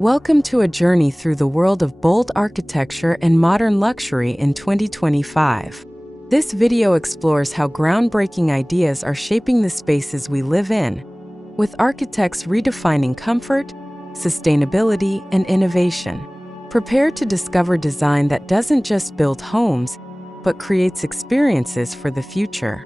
Welcome to a journey through the world of bold architecture and modern luxury in 2025. This video explores how groundbreaking ideas are shaping the spaces we live in, with architects redefining comfort, sustainability, and innovation. Prepare to discover design that doesn't just build homes, but creates experiences for the future.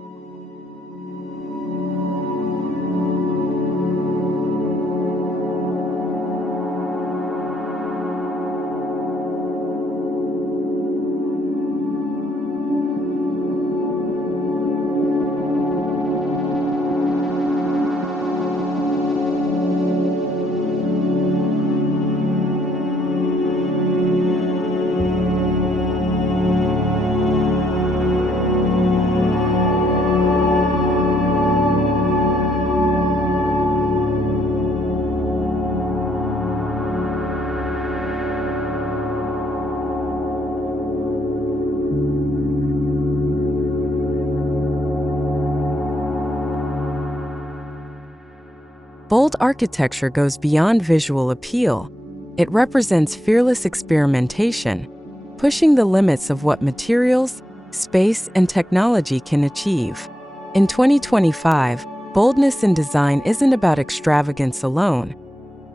Bold architecture goes beyond visual appeal. It represents fearless experimentation, pushing the limits of what materials, space, and technology can achieve. In 2025, boldness in design isn't about extravagance alone.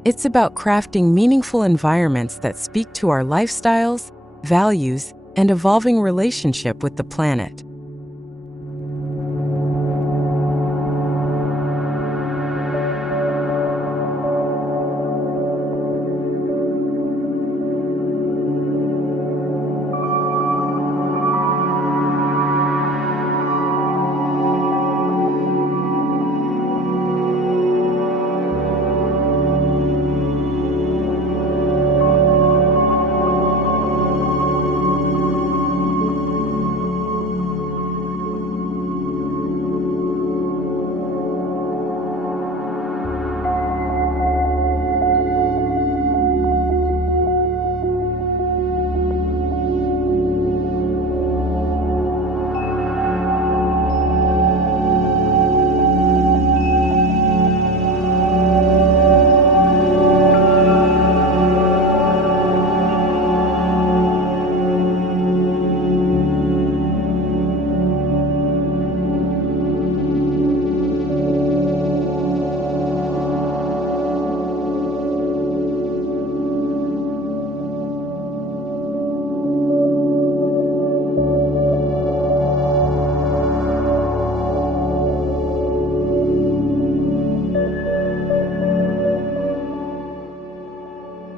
It's about crafting meaningful environments that speak to our lifestyles, values, and evolving relationship with the planet.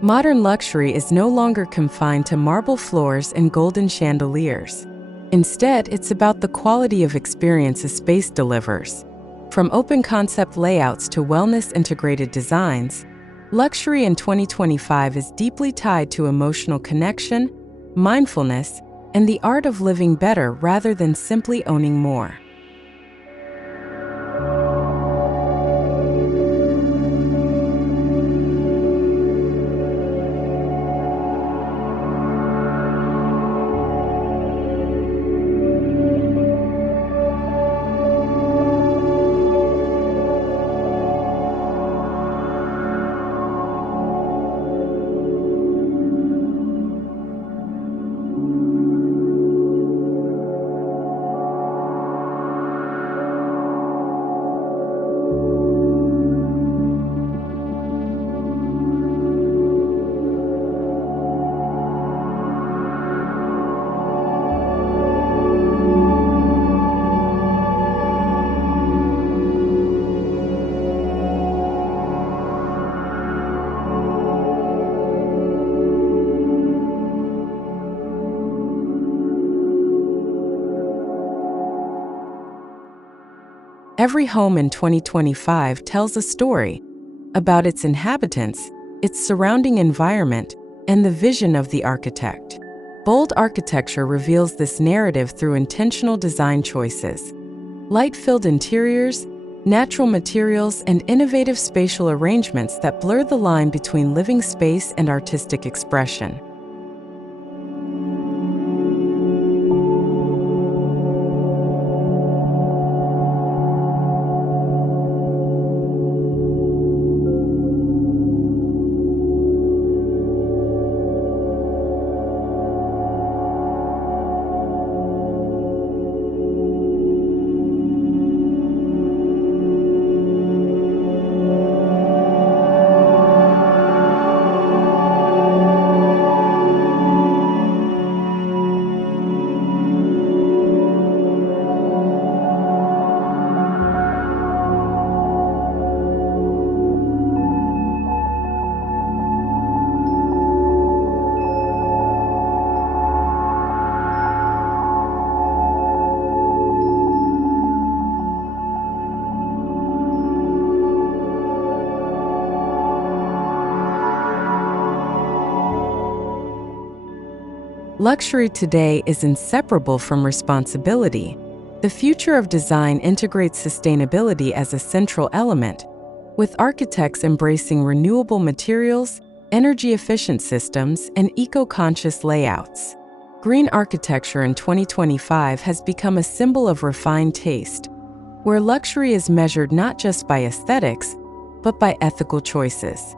Modern luxury is no longer confined to marble floors and golden chandeliers. Instead, it's about the quality of experience a space delivers. From open concept layouts to wellness-integrated designs, luxury in 2025 is deeply tied to emotional connection, mindfulness, and the art of living better rather than simply owning more. Every home in 2025 tells a story about its inhabitants, its surrounding environment, and the vision of the architect. Bold architecture reveals this narrative through intentional design choices. Light-filled interiors, natural materials, and innovative spatial arrangements that blur the line between living space and artistic expression. Luxury today is inseparable from responsibility. The future of design integrates sustainability as a central element, with architects embracing renewable materials, energy-efficient systems, and eco-conscious layouts. Green architecture in 2025 has become a symbol of refined taste, where luxury is measured not just by aesthetics, but by ethical choices.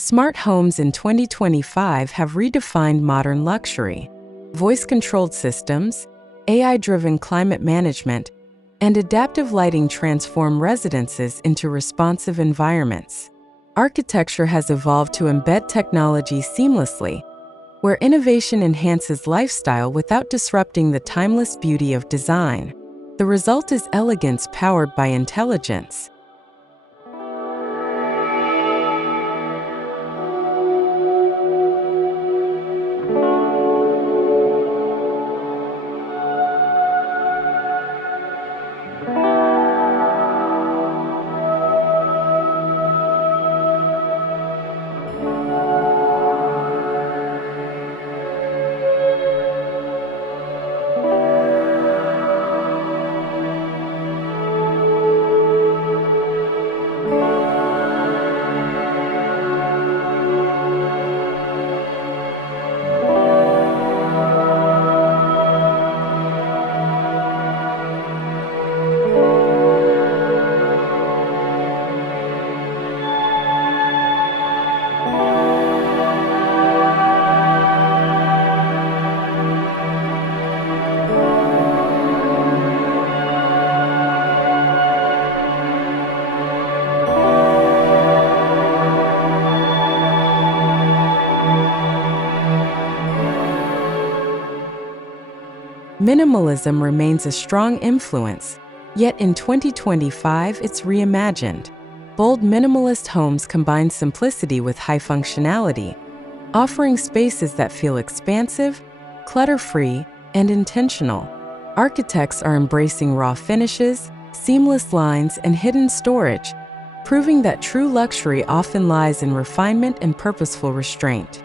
Smart homes in 2025 have redefined modern luxury. Voice-controlled systems, AI-driven climate management, and adaptive lighting transform residences into responsive environments. Architecture has evolved to embed technology seamlessly, where innovation enhances lifestyle without disrupting the timeless beauty of design. The result is elegance powered by intelligence. Minimalism remains a strong influence, yet in 2025 it's reimagined. Bold minimalist homes combine simplicity with high functionality, offering spaces that feel expansive, clutter-free, and intentional. Architects are embracing raw finishes, seamless lines, and hidden storage, proving that true luxury often lies in refinement and purposeful restraint.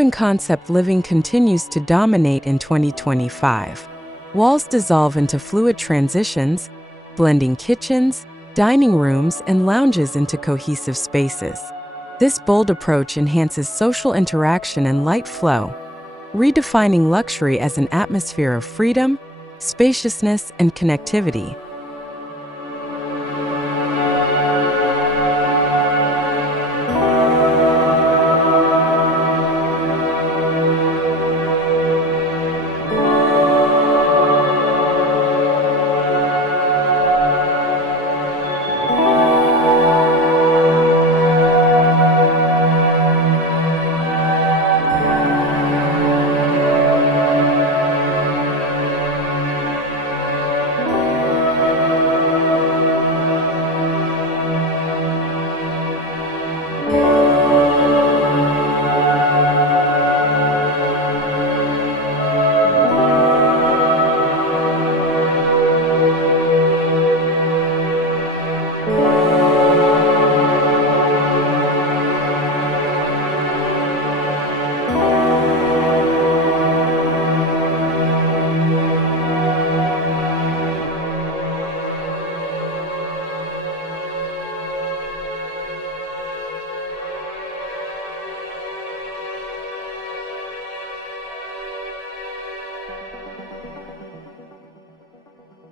Open-concept living continues to dominate in 2025. Walls dissolve into fluid transitions, blending kitchens, dining rooms, and lounges into cohesive spaces. This bold approach enhances social interaction and light flow, redefining luxury as an atmosphere of freedom, spaciousness, and connectivity.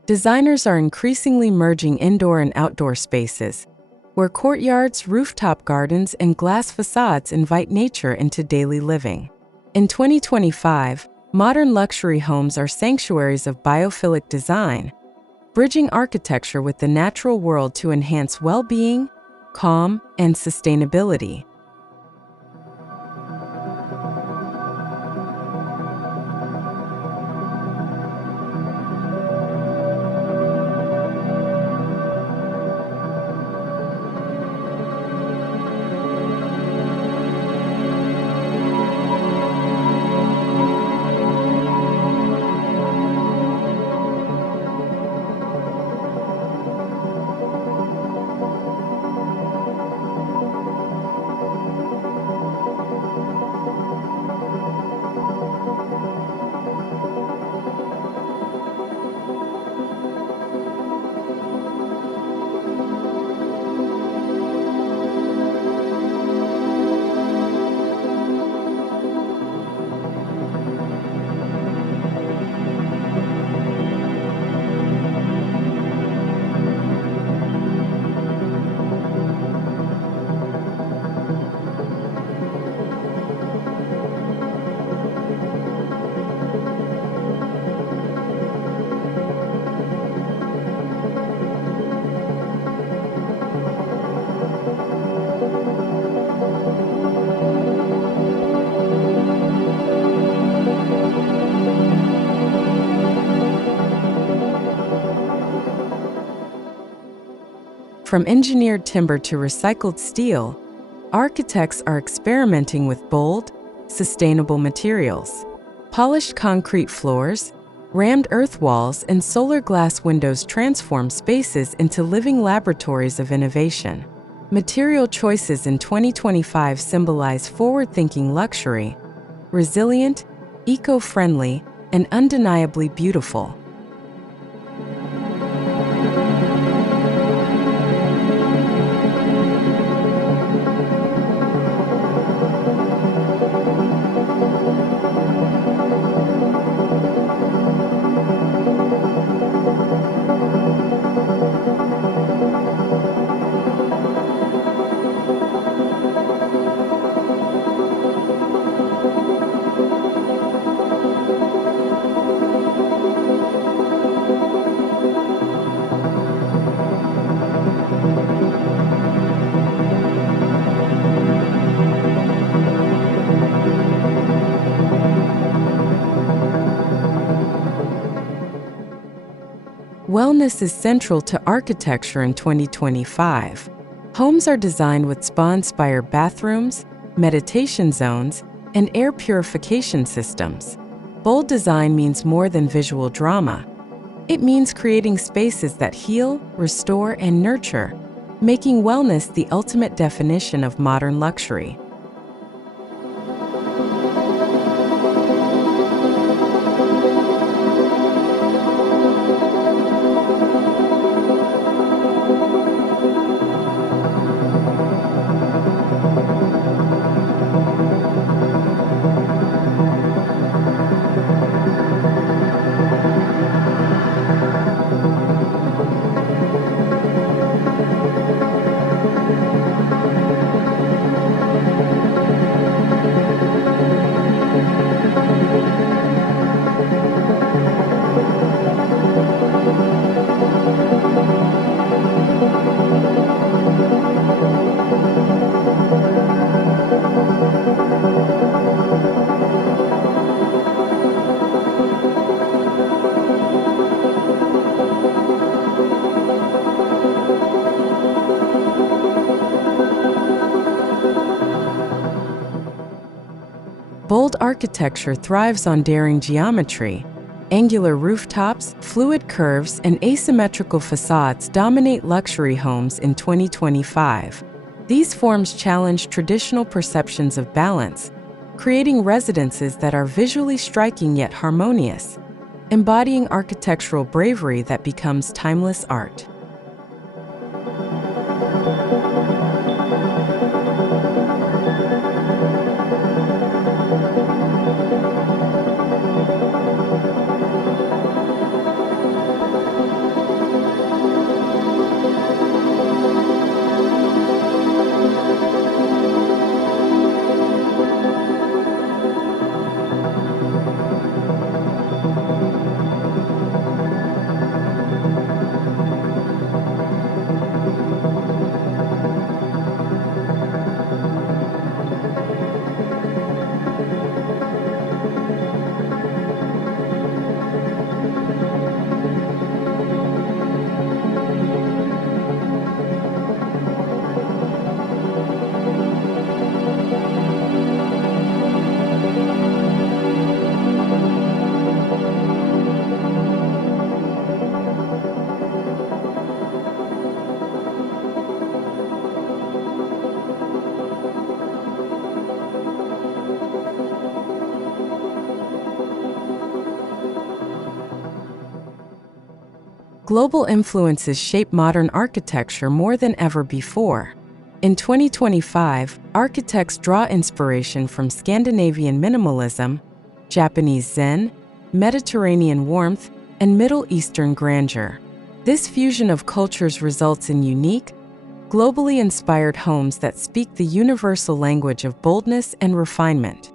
Designers are increasingly merging indoor and outdoor spaces, where courtyards, rooftop gardens, and glass facades invite nature into daily living. In 2025, modern luxury homes are sanctuaries of biophilic design, bridging architecture with the natural world to enhance well-being, calm, and sustainability. From engineered timber to recycled steel, architects are experimenting with bold, sustainable materials. Polished concrete floors, rammed earth walls, and solar glass windows transform spaces into living laboratories of innovation. Material choices in 2025 symbolize forward-thinking luxury, resilient, eco-friendly, and undeniably beautiful. Wellness is central to architecture in 2025. Homes are designed with spa-inspired bathrooms, meditation zones, and air purification systems. Bold design means more than visual drama. It means creating spaces that heal, restore, and nurture, making wellness the ultimate definition of modern luxury. architecture thrives on daring geometry. Angular rooftops, fluid curves, and asymmetrical facades dominate luxury homes in 2025. These forms challenge traditional perceptions of balance, creating residences that are visually striking yet harmonious, embodying architectural bravery that becomes timeless art. Global influences shape modern architecture more than ever before. In 2025, architects draw inspiration from Scandinavian minimalism, Japanese Zen, Mediterranean warmth, and Middle Eastern grandeur. This fusion of cultures results in unique, globally inspired homes that speak the universal language of boldness and refinement.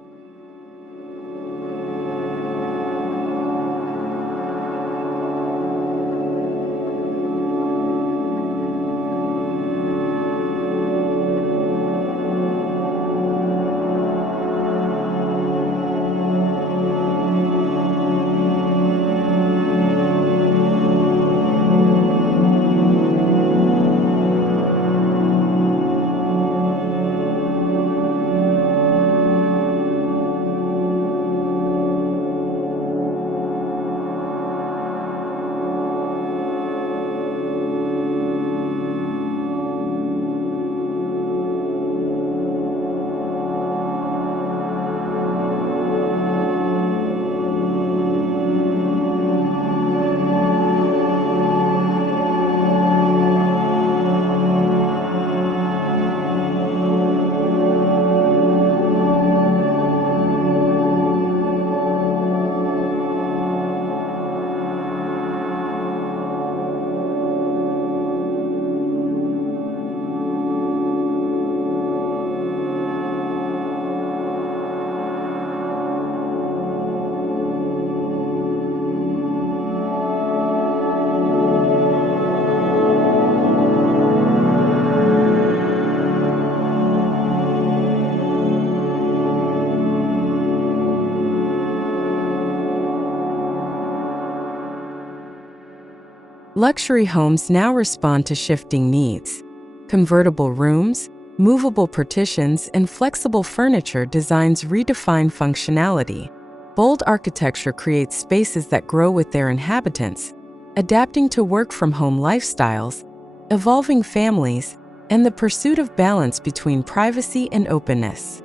Luxury homes now respond to shifting needs. Convertible rooms, movable partitions, and flexible furniture designs redefine functionality. Bold architecture creates spaces that grow with their inhabitants, adapting to work-from-home lifestyles, evolving families, and the pursuit of balance between privacy and openness.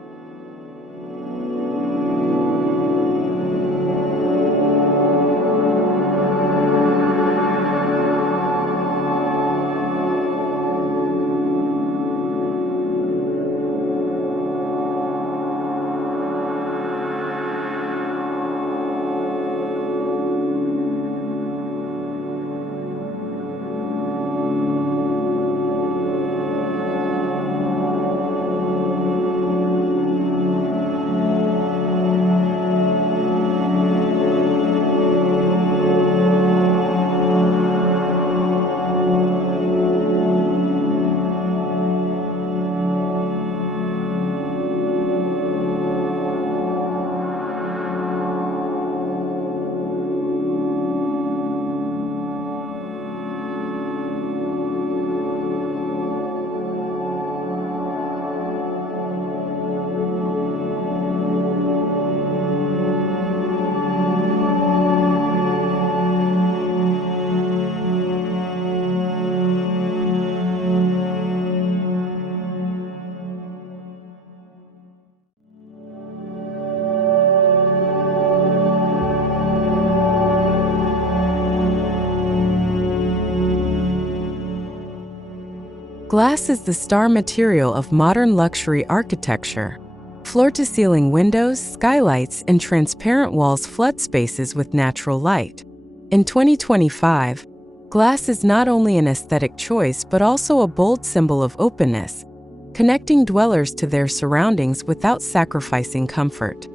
Glass is the star material of modern luxury architecture. Floor-to-ceiling windows, skylights, and transparent walls flood spaces with natural light. In 2025, glass is not only an aesthetic choice but also a bold symbol of openness, connecting dwellers to their surroundings without sacrificing comfort.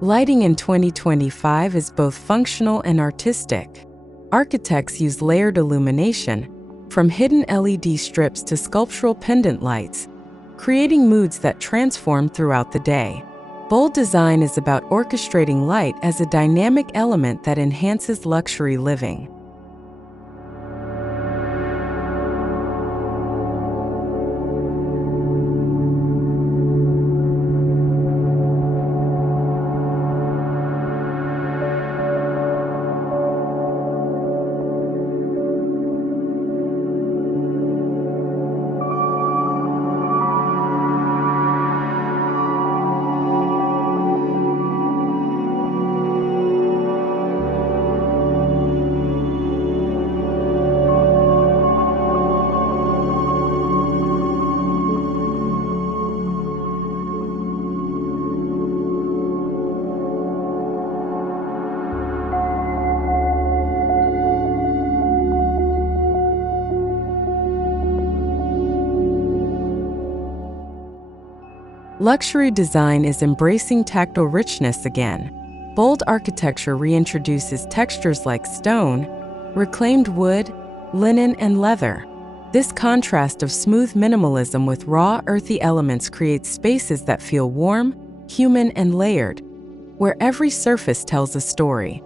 Lighting in 2025 is both functional and artistic. Architects use layered illumination, from hidden LED strips to sculptural pendant lights, creating moods that transform throughout the day. Bold design is about orchestrating light as a dynamic element that enhances luxury living. Luxury design is embracing tactile richness again. Bold architecture reintroduces textures like stone, reclaimed wood, linen, and leather. This contrast of smooth minimalism with raw, earthy elements creates spaces that feel warm, human, and layered, where every surface tells a story.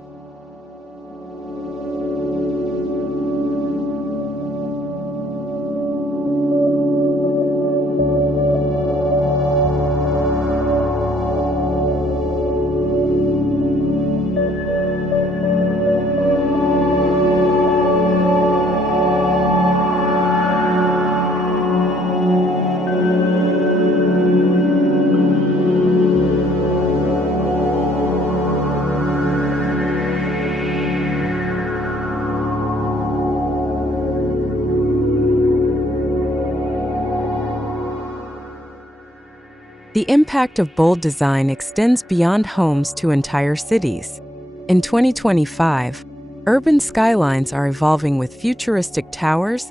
The impact of bold design extends beyond homes to entire cities. In 2025, urban skylines are evolving with futuristic towers,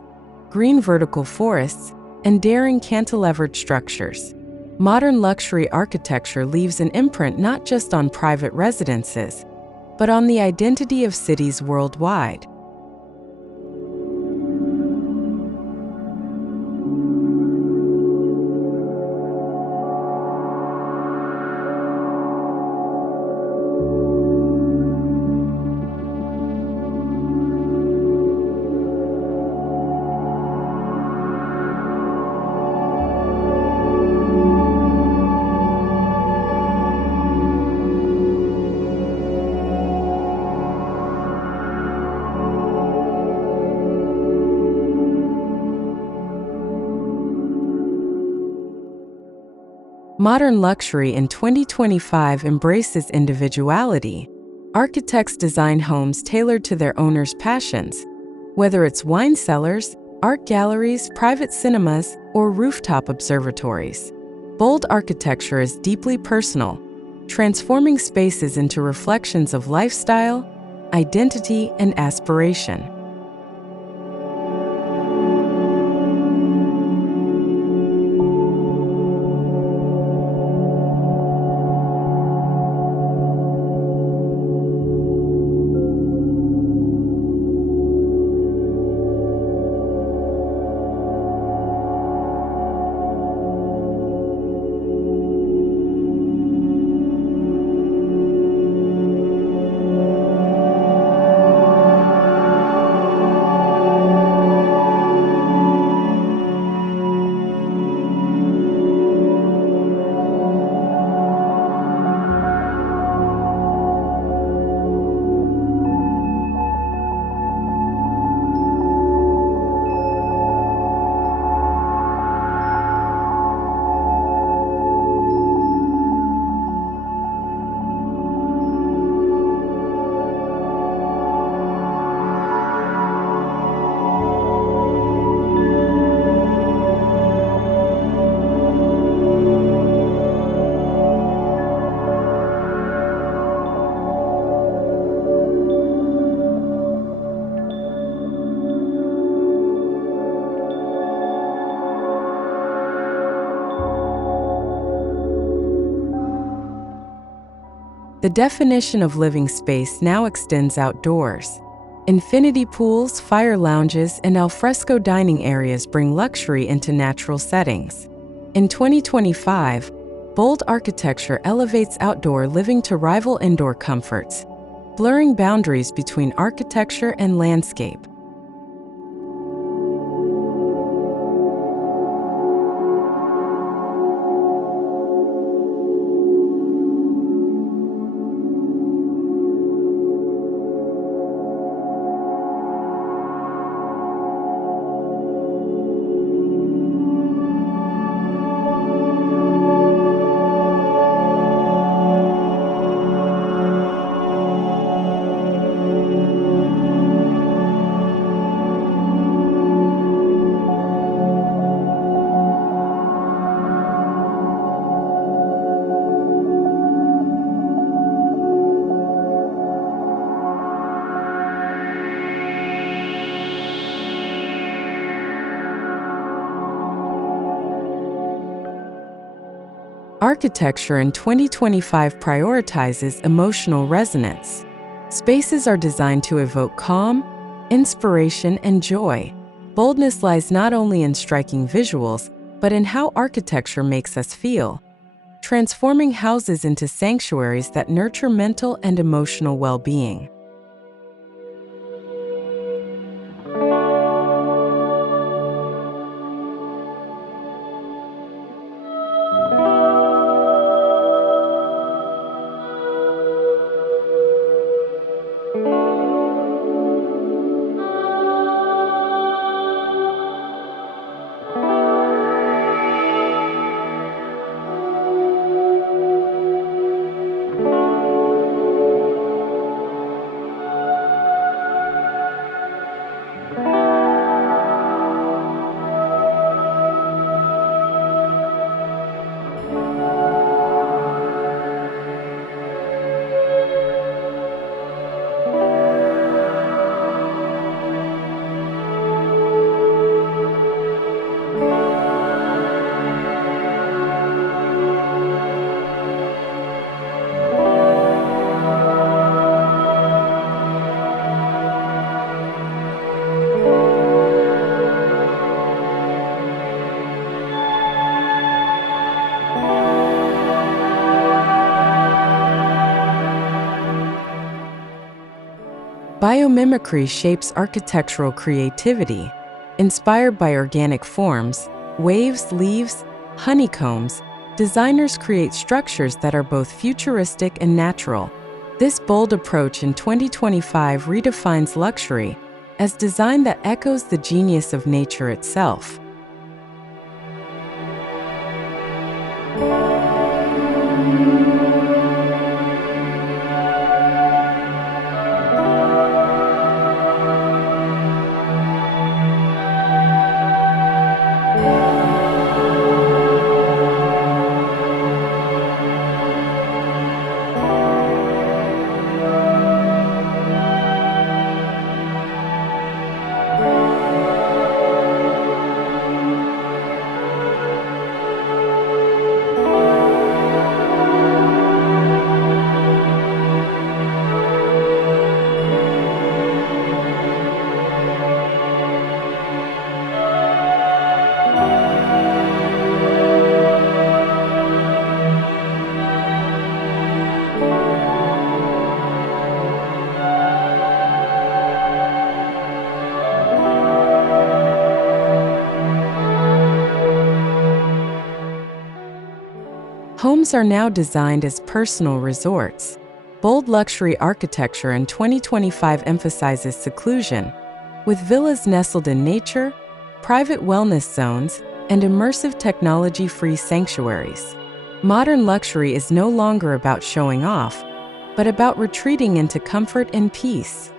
green vertical forests, and daring cantilevered structures. Modern luxury architecture leaves an imprint not just on private residences, but on the identity of cities worldwide. Modern luxury in 2025 embraces individuality. Architects design homes tailored to their owners' passions, whether it's wine cellars, art galleries, private cinemas, or rooftop observatories. Bold architecture is deeply personal, transforming spaces into reflections of lifestyle, identity, and aspiration. The definition of living space now extends outdoors. Infinity pools, fire lounges, and alfresco dining areas bring luxury into natural settings. In 2025, bold architecture elevates outdoor living to rival indoor comforts, blurring boundaries between architecture and landscape. Architecture in 2025 prioritizes emotional resonance. Spaces are designed to evoke calm, inspiration, and joy. Boldness lies not only in striking visuals, but in how architecture makes us feel, transforming houses into sanctuaries that nurture mental and emotional well-being. Biomimicry shapes architectural creativity. Inspired by organic forms, waves, leaves, honeycombs, designers create structures that are both futuristic and natural. This bold approach in 2025 redefines luxury as design that echoes the genius of nature itself. Homes are now designed as personal resorts. Bold luxury architecture in 2025 emphasizes seclusion, with villas nestled in nature, private wellness zones, and immersive technology-free sanctuaries. Modern luxury is no longer about showing off, but about retreating into comfort and peace.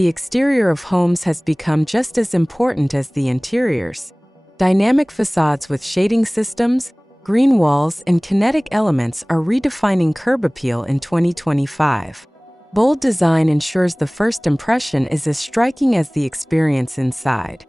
the exterior of homes has become just as important as the interiors. Dynamic facades with shading systems, green walls, and kinetic elements are redefining curb appeal in 2025. Bold design ensures the first impression is as striking as the experience inside.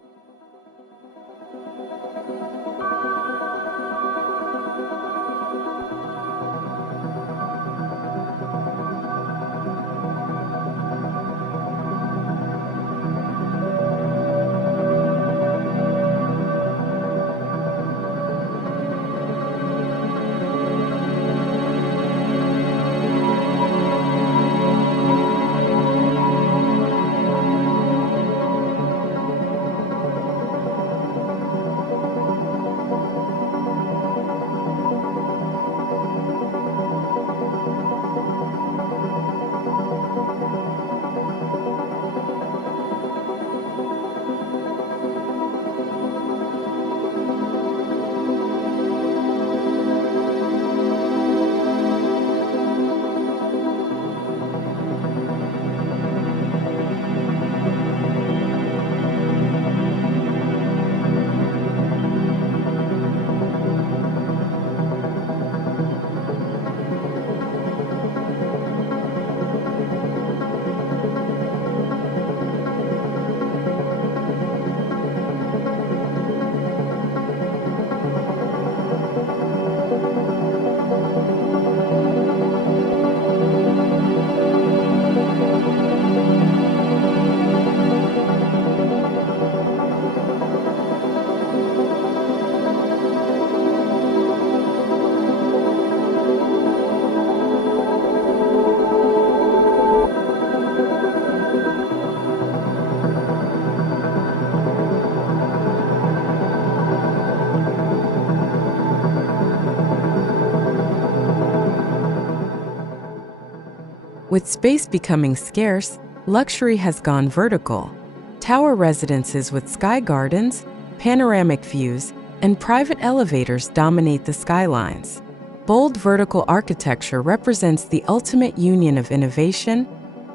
With space becoming scarce, luxury has gone vertical. Tower residences with sky gardens, panoramic views, and private elevators dominate the skylines. Bold vertical architecture represents the ultimate union of innovation,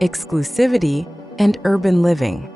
exclusivity, and urban living.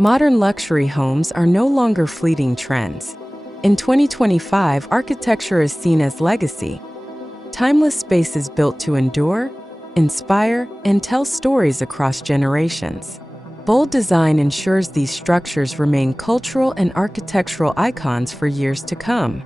Modern luxury homes are no longer fleeting trends. In 2025, architecture is seen as legacy. Timeless spaces built to endure, inspire, and tell stories across generations. Bold design ensures these structures remain cultural and architectural icons for years to come.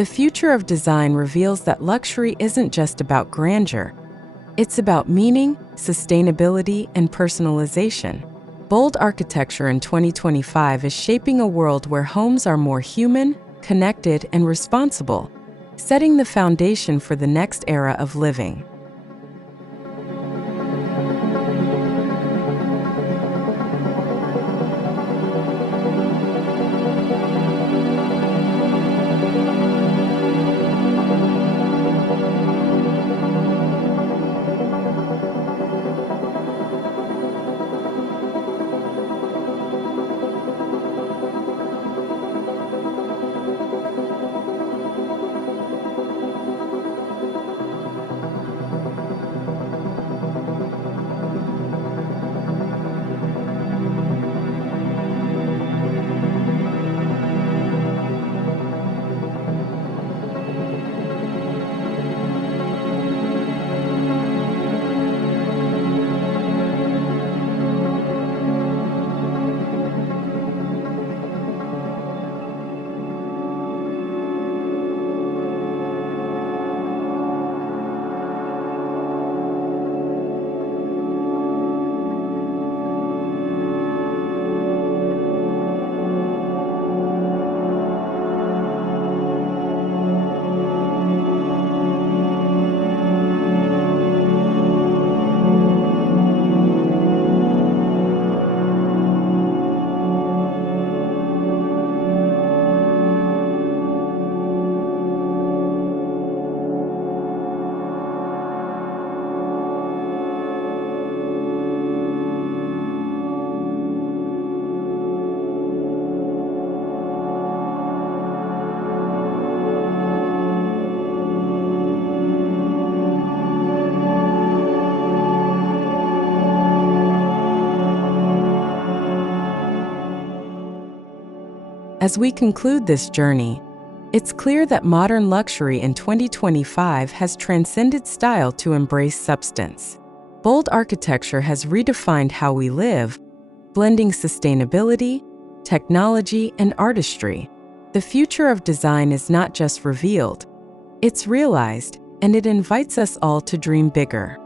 The future of design reveals that luxury isn't just about grandeur. It's about meaning, sustainability, and personalization. Bold architecture in 2025 is shaping a world where homes are more human, connected, and responsible, setting the foundation for the next era of living. As we conclude this journey, it's clear that modern luxury in 2025 has transcended style to embrace substance. Bold architecture has redefined how we live, blending sustainability, technology, and artistry. The future of design is not just revealed, it's realized, and it invites us all to dream bigger.